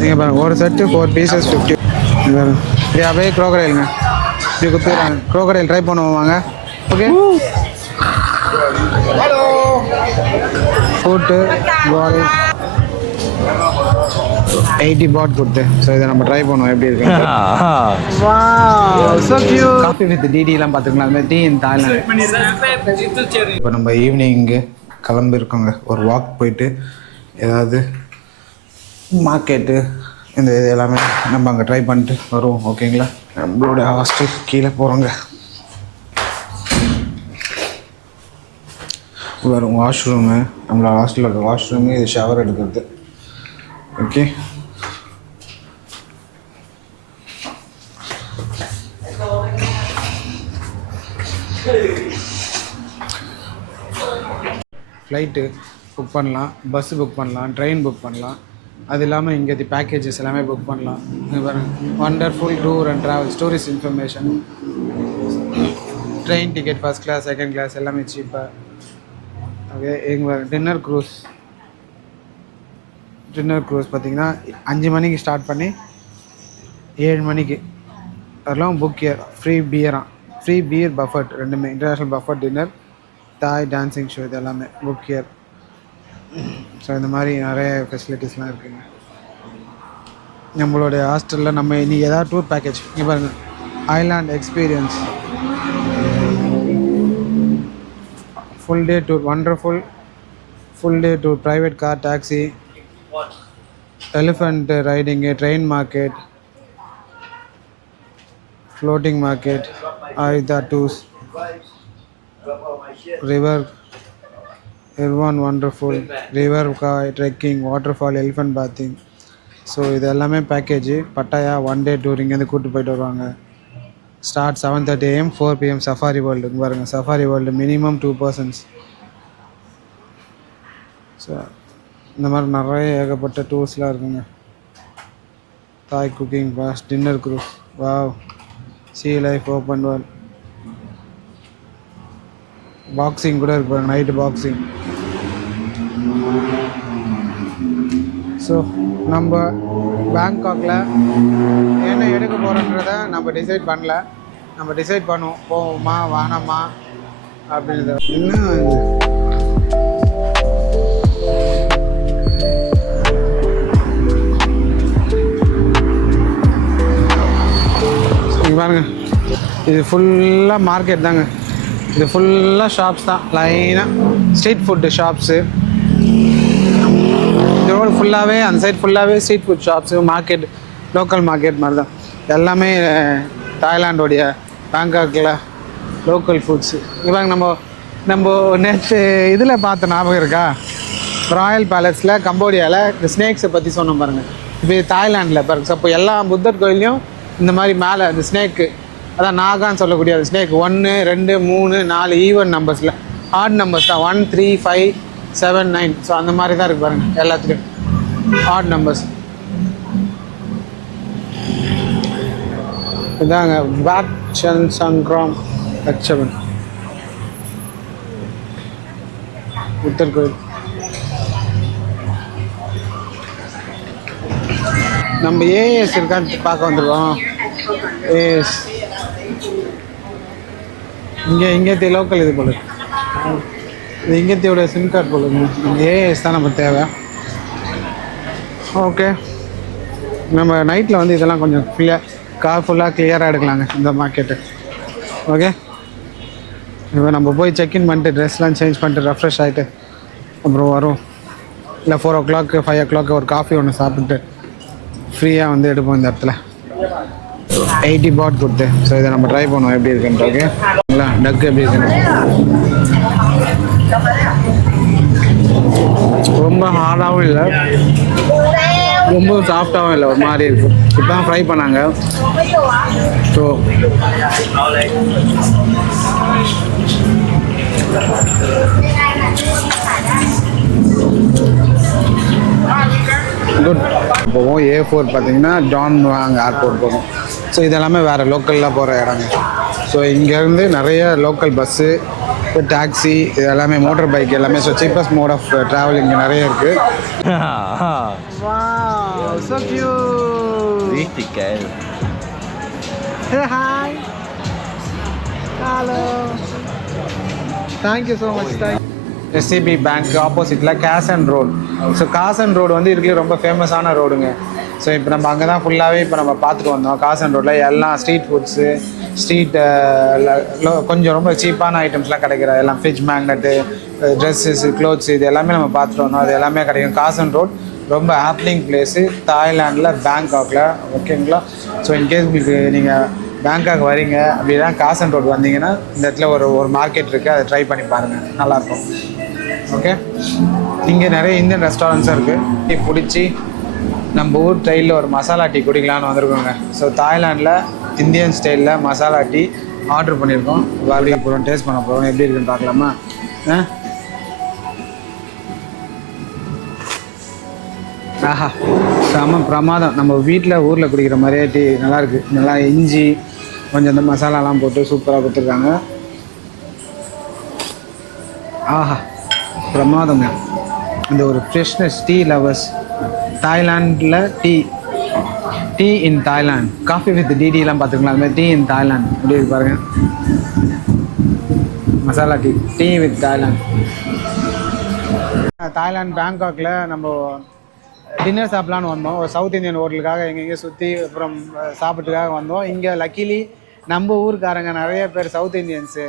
நீங்கள் பாருங்கள் ஒரு செட்டு 4 பீசஸ் 50. இது அப்படியே க்ரோக்கடைலுங்க, இப்படி குத்துறாங்க. க்ரோக்கடைல் ட்ரை பண்ணுவோம் வாங்க. ஓகே, ஃபுட்டு பால் 80 பாட் கொடுத்து. ஸோ இதை நம்ம ட்ரை பண்ணுவோம் எப்படி இருக்கு. காஃபி வித் டிடிலாம் பார்த்துக்கலாம். அது மாதிரி டீ இன் தாய்லாந்து. இப்போ நம்ம ஈவினிங்கு கிளம்பிருக்கோங்க. ஒரு வாக் போயிட்டு ஏதாவது மார்க்கெட்டு இந்த இது எல்லாமே நம்ம அங்கே ட்ரை பண்ணிட்டு வருவோம். ஓகேங்களா? நம்மளோட ஹாஸ்டல் கீழே போகிறோங்க. வரும் வாஷ்ரூமு, நம்மளோட ஹாஸ்டலில் இருக்க வாஷ்ரூமு, இது ஷவர் எடுக்கிறது. ஓகே, ஃப்ளைட்டு புக் பண்ணலாம், பஸ்ஸு புக் பண்ணலாம், ட்ரெயின் புக் பண்ணலாம். அது இல்லாமல் இங்கே பேக்கேஜஸ் எல்லாமே புக் பண்ணலாம். Wonderful tour and travels, tourist information, train ticket first class second class எல்லாமே சீப்பாக. ஓகே, எங்கள் டின்னர் க்ரூஸ் பார்த்திங்கன்னா 5 மணிக்கு ஸ்டார்ட் பண்ணி 7 மணிக்கு அதெல்லாம் book year. Free beer buffet, ரெண்டுமே international buffet, dinner, Thai dancing show, இது எல்லாமே புக் இயர். ஸோ இந்த மாதிரி நிறைய ஃபெசிலிட்டிஸ்லாம் இருக்குங்க நம்மளுடைய ஹாஸ்டலில். நம்ம இன்றைக்கி ஏதாவது டூர் பேக்கேஜ் இங்கே பாருங்கள், island experience, full day tour, wonderful full day tour, private car, taxi, elephant riding, train market, floating market, Ayutthaya tours, river Irvan wonderful, river trekking, waterfall, elephant bathing. So இது எல்லாமே package. பட்டாயா 1 day tour இங்கேருந்து கூப்பிட்டு போயிட்டு வருவாங்க. Start 7:30 AM 4 PM. Safari world பாருங்கள், safari world minimum 2 persons. So இந்த மாதிரி நிறைய ஏகப்பட்ட டூர்ஸ்லாம் இருக்குங்க. Thai cooking class, dinner cruise, wow, sea life, open world, boxing கூட இருக்கு, நைட்டு பாக்ஸிங். ஸோ நம்ம பேங்காக்கில் என்ன எடுக்க போகிறோன்றத நம்ம டிசைட் பண்ணல. நம்ம டிசைட் பண்ணுவோம், போவோமா வேணாமா அப்படின்றத. இன்னும் இங்கே பாருங்க, இது ஃபுல்லாக மார்க்கெட் தாங்க. இது ஃபுல்லாக ஷாப்ஸ் தான், லைனாக ஸ்ட்ரீட் ஃபுட்டு ஷாப்ஸு. இந்த ரோடு ஃபுல்லாகவே, அந்த சைட் ஃபுல்லாகவே street food shops, market, local market மாதிரி தான் எல்லாமே. தாய்லாண்டோடைய பேங்காக்கில் லோக்கல் ஃபுட்ஸு. இவங்க நம்ம நேற்று இதில் பார்த்த ஞாபகம் இருக்கா, ராயல் பேலஸில் கம்போடியாவில் இந்த ஸ்னேக்ஸை பற்றி சொன்னோம் பாருங்கள். இப்போ தாய்லாண்டில் பாருங்கள், அப்போ எல்லா புத்தர் கோயிலையும் இந்த மாதிரி மேலே இந்த ஸ்னேக்கு, அதான் நாகான்னு சொல்லக்கூடிய அது ஸ்னேக், 1 2 3 4 ஈவன் நம்பர்ஸில், ஆட் நம்பர்ஸ் தான், 1 3 5 7 9. ஸோ அந்த மாதிரி தான் இருக்குது பாருங்கள், எல்லாத்துலேயும் ஆட் நம்பர்ஸ். இதாங்க வாட் சன் சங்க்ராம் லட்சவன் புத்தர் கோயில். நம்ம ஏஎஸ் இருக்கான்னு பார்க்க வந்துருக்கோம். ஏஎஸ் இங்கே லோக்கல் இது போல, இது இங்கேத்தியோட சிம் கார்டு போல. ஏஎஸ் தான் நம்ம தேவை. ஓகே, நம்ம நைட்டில் வந்து இதெல்லாம் கொஞ்சம் ஃபுல்லாக கிளியராக எடுக்கலாங்க இந்த மார்க்கெட்டு. ஓகே, இப்போ நம்ம போய் செக்இன் பண்ணிட்டு ட்ரெஸ்லாம் சேஞ்ச் பண்ணிட்டு ரெஃப்ரெஷ் ஆகிட்டு அப்புறம் வரும். இல்லை 4 o'clock 5 o'clock ஒரு காஃபி ஒன்று சாப்பிட்டு ஃப்ரீயாக வந்து எடுப்போம் இந்த இடத்துல. 80 பாட் கொடுத்து. ஸோ இதை நம்ம ட்ரை பண்ணுவோம் எப்படி இருக்குன்ட்டு. ஓகேங்களா? டக்கு எப்படி இருக்குன்னு. ரொம்ப ஹார்டாகவும் இல்லை, ரொம்ப சாஃப்டாகவும் இல்லை, ஒரு மாதிரி இருக்குது. இப்போ தான் ஃப்ரை பண்ணாங்க. So good. போவோம் A4 பார்த்தீங்கன்னா டான் வாங் ஏர்போர்ட் போகும். ஸோ இதெல்லாமே வேறு லோக்கலில் போகிற இடங்க. ஸோ இங்கேருந்து நிறைய லோக்கல் பஸ்ஸு, டாக்ஸி, இது எல்லாமே மோட்டர் பைக் எல்லாமே. So cheapest mode of travel இங்கே நிறைய இருக்குது. so cute. Richtig geil. Hey, hi. Hello. Thank you so much. SCB bank ஆப்போசிட்டில் காசன் ரோடு. ஸோ காசன் ரோடு வந்து இருக்கிற ரொம்ப ஃபேமஸான ரோடுங்க. ஸோ இப்போ நம்ம அங்கே தான் ஃபுல்லாகவே இப்போ நம்ம பார்த்துட்டு வந்தோம். காசன் ரோட்டில் எல்லாம் ஸ்ட்ரீட் ஃபுட்ஸு, கொஞ்சம் ரொம்ப சீப்பான ஐட்டம்ஸ்லாம் கிடைக்கிற எல்லாம் ஃப்ரிட்ஜ் மேக்னெட்டு, ட்ரெஸ்ஸஸ், க்ளோத்ஸ், இது எல்லாமே நம்ம பார்த்துட்டு வந்தோம். அது எல்லாமே கிடைக்கும். காசன் ரோட் ரொம்ப ஹாப்னிங் பிளேஸு தாய்லாண்டில், பேங்காக்கில். ஓகேங்களா? ஸோ இன்கேஸ் உங்களுக்கு நீங்கள் பேங்காக் வரீங்க அப்படின்னா காசன் ரோடு வந்தீங்கன்னா இந்த இடத்துல ஒரு மார்க்கெட் இருக்குது, அதை ட்ரை பண்ணி பாருங்கள், நல்லாயிருக்கும். ஓகே, இங்கே நிறைய இந்தியன் ரெஸ்டாரண்ட்ஸும் இருக்குது. பிடிச்சி நம்ம ஊர் ஸ்டைலில் ஒரு மசாலா டீ குடிக்கலான்னு வந்திருக்கோங்க. ஸோ தாய்லாண்டில் இந்தியன் ஸ்டைலில் மசாலா டீ ஆர்டர் பண்ணியிருக்கோம். வாலிக்கு போகிறோம், டேஸ்ட் பண்ண போகிறோம், எப்படி இருக்குன்னு பார்க்கலாமா? ஆஹா, செம பிரமாதம். நம்ம வீட்டில் ஊரில் குடிக்கிற மாதிரியே டீ நல்லாயிருக்கு. நல்லா இஞ்சி கொஞ்சம் இந்த மசாலாலாம் போட்டு சூப்பராக கொடுத்துருக்காங்க. ஆஹா, பிரமாதங்க. இந்த ஒரு ஃப்ரெஷ்னஸ், டீ லவர்ஸ், தாய்லாண்டில் tea in Thailand, coffee with டிடிலாம் பார்த்துக்கலாம். அது மாதிரி டீ இன் தாய்லாண்ட் எப்படி இருக்கு பாருங்கள். Masala tea with Thailand. Thailand பேங்காக்கில் நம்ம டின்னர் சாப்பிட்லான்னு வந்தோம். ஒரு சவுத் இந்தியன் ஹோட்டலுக்காக எங்கெங்கே சுற்றி அப்புறம் சாப்பிட்டுக்காக வந்தோம். இங்கே லக்கிலி நம்ம ஊருக்காரங்க நிறைய பேர் சவுத் இந்தியன்ஸு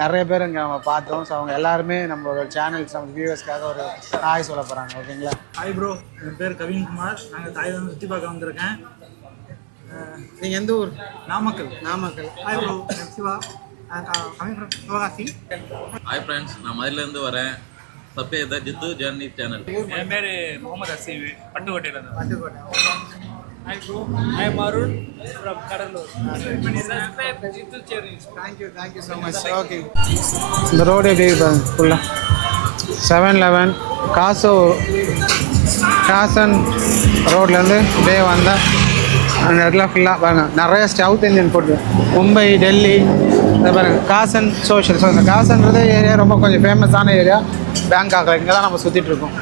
நிறைய பேர் இங்கே நம்ம பார்த்தோம். ஸோ அவங்க எல்லாருமே நம்மளோட சேனல்ஸ், நம்ம வியூவர்ஸ்க்காக ஒரு ஹாய் சொல்ல போகிறாங்க. ஓகேங்களா? ஹாய் ப்ரோ, என் பேர் கவின்குமார். நாங்கள் தாய்லாந்து சுற்றி பார்க்க வந்திருக்கேன். நீங்கள் எந்த ஊர்? Namakkal. Hi bro, Siva. Coming from Sivakasi. Hi friends, நான் மதுரையிலேருந்து வரேன். Subscribe Jithu journey channel. என் பேர் முகமது அசீம், பட்டுக்கோட்டையிலேருந்து. Hi bro, I am Arun from Cuddalore. Subscribe Jithu journey. Thank you so much. Okay, இந்த ரோடு எப்படி இருப்பாங்க ஃபுல்லாக 7-11 காசன் ரோட்லேருந்து இப்படியே வந்தால் அந்த இடத்துல ஃபுல்லாக பாருங்கள் நிறைய south Indian food. Mumbai, Delhi, இதை பாருங்கள் காசன் சோஷியல். ஸோ இந்த காசன்றது ஏரியா ரொம்ப கொஞ்சம் ஃபேமஸான ஏரியா பேங்காக்கில். இங்கே தான் நம்ம சுற்றிட்டுருக்கோம்.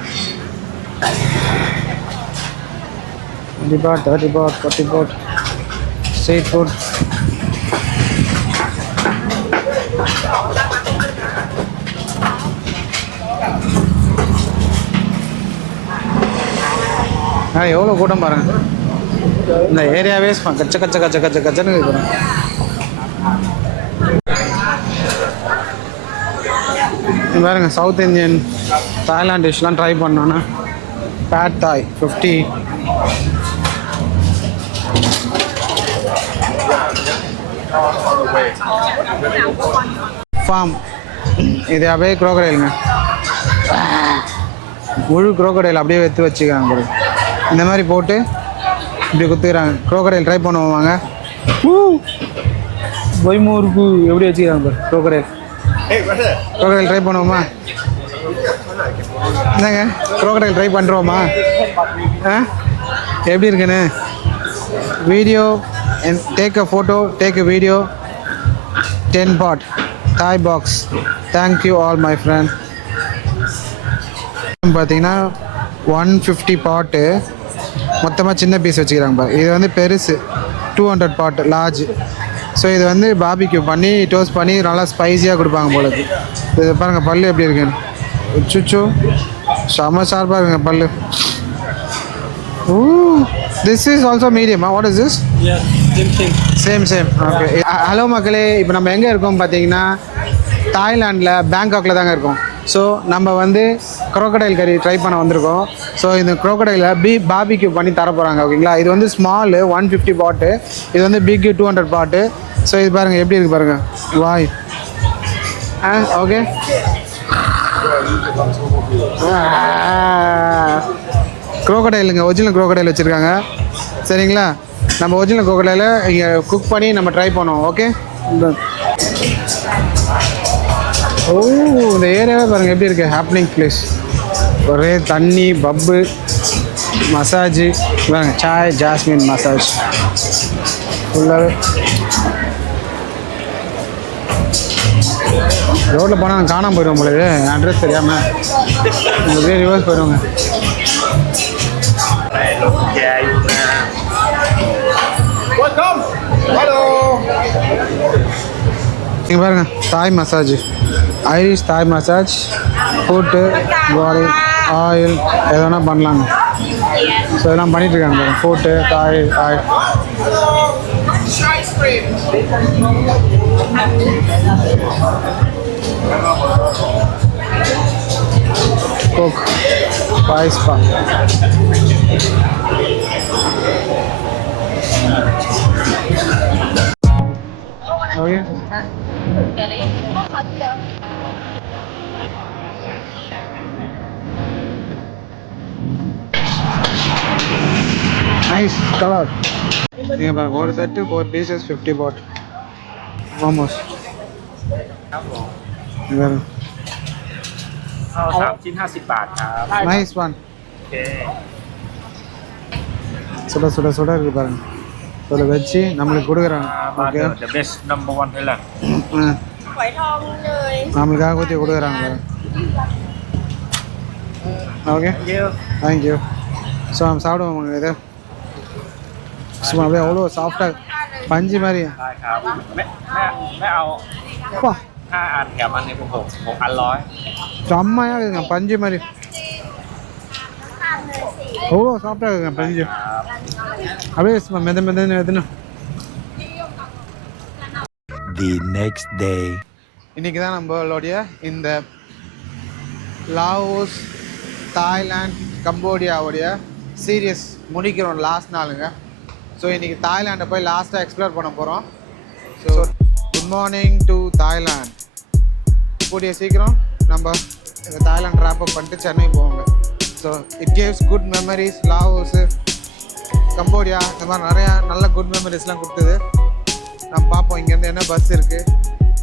20 baht, 30 baht, 40 baht. Street food. எவ்வளோ கூட்டம் பாருங்க. இந்த ஏரியாவே கச்சன்னு இருக்கிறோம். பாருங்க சவுத் இந்தியன் தாய்லாந்து டிஷ்லாம் ட்ரை பண்ணோன்னா பேட் தாய் 50. ஃபார்ம் இது அப்படியே குரோக்கடைலுங்க. முழு குரோக்கடைல் அப்படியே எடுத்து வச்சுக்கிறாங்க. இந்த மாதிரி போட்டு இப்படி குத்துக்கிறாங்க. குரோக்கடைல் ட்ரை பண்ணுவோம் வாங்க. பொய்மூருக்கு எப்படி வச்சுக்கிறாங்க குரோக்கடைல் ட்ரை பண்ணுவோமா? என்னங்க குரோக்கடைல் ட்ரை பண்ணுறோமா? எப்படி இருக்குன்னு video take a photo, take a video. 10 baht Thai box. Thank you all my friend. பார்த்தீங்கன்னா 150 பாட்டு மொத்தமாக சின்ன பீஸ் வச்சுக்கிறாங்க பாரு. இது வந்து பெருசு 200 பாட் லார்ஜ். ஸோ இது வந்து பாபிக்யூ பண்ணி டோஸ்ட் பண்ணி நல்லா ஸ்பைஸியாக கொடுப்பாங்க போலது. இது பாருங்கள் பல்லு எப்படி இருக்குன்னு. சுச்சு செம ஷார்ப்பாக இருக்குங்க பல்லு. This is also medium. What is this? Yes, same. Okay. Hello மக்களே, இப்போ நம்ம எங்கே இருக்கோம் பார்த்தீங்கன்னா தாய்லாண்டில் பேங்காக்கில் தாங்க இருக்கோம். ஸோ நம்ம வந்து குரோக்கடைல் கறி ட்ரை பண்ண வந்திருக்கோம். ஸோ இந்த குரோக்கடைலில் பாபிக்யூ பண்ணி தர போகிறாங்க. ஓகேங்களா? இது வந்து ஸ்மாலு 150 பாட்டு, இது வந்து பிக்கு 200 பாட்டு. ஸோ இது பாருங்கள் எப்படி இருக்குது பாருங்கள். வாய் ஓகே. குரோக்கடைலுங்க, ஒரிஜினல் குரோக்கடைல் வச்சுருக்காங்க. சரிங்களா? நம்ம ஒரிஜினல் குரோக்கடைல இங்கே குக் பண்ணி நம்ம ட்ரை பண்ணுவோம். ஓகே. இந்த ஏரியாவே பாருங்கள் எப்படி இருக்குது. Happening place. ஒரே தண்ணி, பப்பு, மசாஜு பாருங்க. சாய் ஜாஸ்மின் மசாஜ் ஃபுல்லாகவே. ரோட்டில் போனால் காணாமல் போயிடுவோம் உங்களுக்கு அட்ரஸ் தெரியாமல். உங்களுக்கு ரிவர்ஸ் போயிடுவோங்க. இங்கே பாருங்க Thai massage, Irish Thai massage, foot, body oil எது வேணால் பண்ணலாங்க. ஸோ இதெல்லாம் பண்ணிகிட்ருக்காங்க பாருங்க, ஃபுட்டு தாய் ஆயில். கோக் பாய் ஸ்பா. Okay nice colour. நீங்கள் பாருங்க, ஒரு செட்டு 4 pieces 50 baht மோமோஸ்.เอา3 ชิ้น 50 บาทครับ நைஸ் ஒன். โอเค சுட சுட சுட இருக்குது பாருங்க. இதில் வச்சு நம்மளுக்கு கொடுக்குறாங்க. Okay the best number 1 Thailand நம்மளுக்காக ஊற்றி கொடுக்குறாங்க. Okay thank you. ஸோ நம்ம சாப்பிடுவோம் இது. சும்மா அப்படியே அவ்வளோ சாஃப்டாக பஞ்சு மாதிரி. ได้ครับไม่เอา அப்பா 5 อันแถมอันนี้เป็น6อัน100 செம்மையாக இருக்குங்க, பஞ்சு மாதிரி அவ்வளோ சாஃப்டாக இருக்குங்க பஞ்சு. அப்படியே சும்மா மெத மெதன்னு எதுன்னு. The next day. இன்றைக்கி தான் நம்மளுடைய இந்த லாவோஸ், தாய்லாந்து, கம்போடியாவுடைய சீரியஸ் முடிக்கிறோம் லாஸ்ட் நாளுங்க. ஸோ இன்றைக்கி தாய்லாண்டை போய் லாஸ்ட்டாக எக்ஸ்ப்ளோர் பண்ண போகிறோம். So good morning to Thailand. கூடிய சீக்கிரம் நம்ம இந்த தாய்லாந்து ட்ராப் அப் பண்ணிட்டு சென்னை போவோங்க. So it gives good memories. Laos, Cambodia இந்த மாதிரி நிறையா நல்ல குட் மெமரிஸ்லாம் கொடுத்தது. நம்ம பார்ப்போம் இங்கேருந்து என்ன பஸ் இருக்குது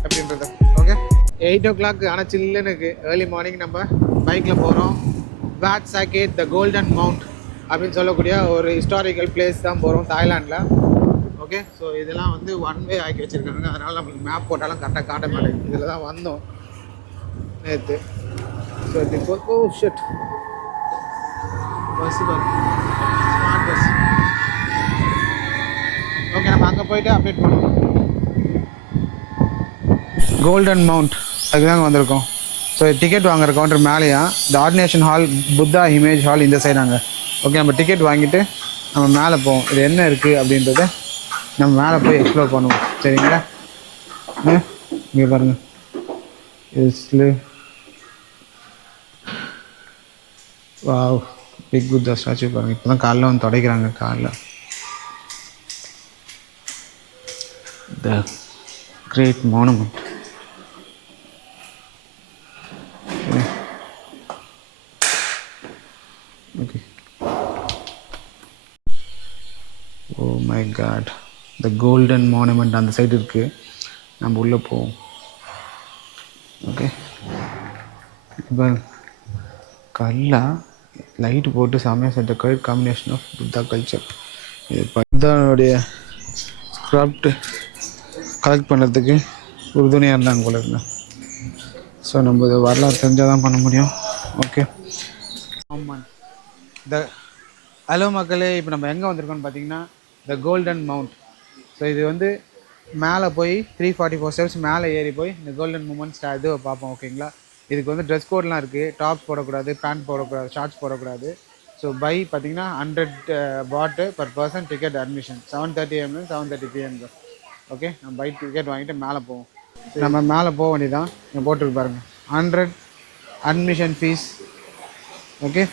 அப்படின்றது. ஓகே 8 o'clock ஆனால் சில்லுன்னு இருக்குது. ஏர்லி மார்னிங் நம்ம பைக்கில் போகிறோம். What socket the golden mount அப்படின்னு சொல்லக்கூடிய ஒரு ஹிஸ்டாரிக்கல் பிளேஸ் தான் போகிறோம் தாய்லாண்டில். ஓகே ஸோ இதெல்லாம் வந்து 1 way ஆக்கி வச்சுருக்காங்க. அதனால் நம்மளுக்கு மேப் போட்டாலும் கரெக்டாக காட்ட மாட்டேங்குது. இதில் தான் வந்தோம் நேற்று. ஸோ இப்போ oh shit bus smart bus. Okay நம்ம அங்கே போயிட்டு அப்டேட் பண்ணுவோம். கோல்டன் மவுண்ட் அதுக்கு தாங்க வந்திருக்கோம். ஸோ டிக்கெட் வாங்குற கவுண்டர் மேலேயா இந்த ordination hall, Buddha image hall இந்த சைடாங்க. ஓகே நம்ம டிக்கெட் வாங்கிட்டு நம்ம மேலே போவோம். இது என்ன இருக்குது அப்படின்றத நம்ம மேலே போய் எக்ஸ்ப்ளோர் பண்ணுவோம். சரிங்களா? இங்கே பாருங்கள், இஸ்லு வாவ் பிக் புத்தா ஸ்டாச்சு பாருங்கள். இப்போ தான் காலைல வந்து துடைக்கிறாங்க. காலைல the great monument. Okay oh my god, the golden monument அந்த சைடு இருக்குது. நம்ம உள்ளே போவோம். ஓகே இப்போ கல்லா லைட்டு போட்டு செம்மையாக செட்ட correct combination of Buddha culture. இது புத்தாவுடைய ஸ்க்ராப்ட் கலெக்ட் பண்ணுறதுக்கு உறுதுணையாக இருந்தாங்க போல இருந்தா. ஸோ நம்ம இது வரலாறு தெரிஞ்சால் தான் பண்ண முடியும். ஓகே ஆமாம். ஹலோ மக்களே, இப்போ நம்ம எங்கே வந்திருக்கோம்னு பார்த்தீங்கன்னா த கோல்டன் மவுண்ட். ஸோ இது வந்து மேலே போய் 344 steps மேலே ஏறி போய் இந்த கோல்டன் மூமெண்ட்ஸ் இதுவை பார்ப்போம். ஓகேங்களா? இதுக்கு வந்து ட்ரெஸ் கோட்லாம் இருக்குது. டாப்ஸ் போடக்கூடாது, பேண்ட் போடக்கூடாது, ஷார்ட்ஸ் போடக்கூடாது. ஸோ பை பார்த்தீங்கன்னா 100 baht per person ticket admission 7:30 AM 7:30 PM. Okay நம்ம பை டிக்கெட் வாங்கிட்டு மேலே போவோம். நம்ம மேலே போக வேண்டியதான். இங்கே போட்டுருக்கு பாருங்கள் 100 அட்மிஷன் ஃபீஸ். ஓகே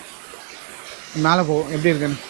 மேலே போவோம். எப்படி இருக்குன்னு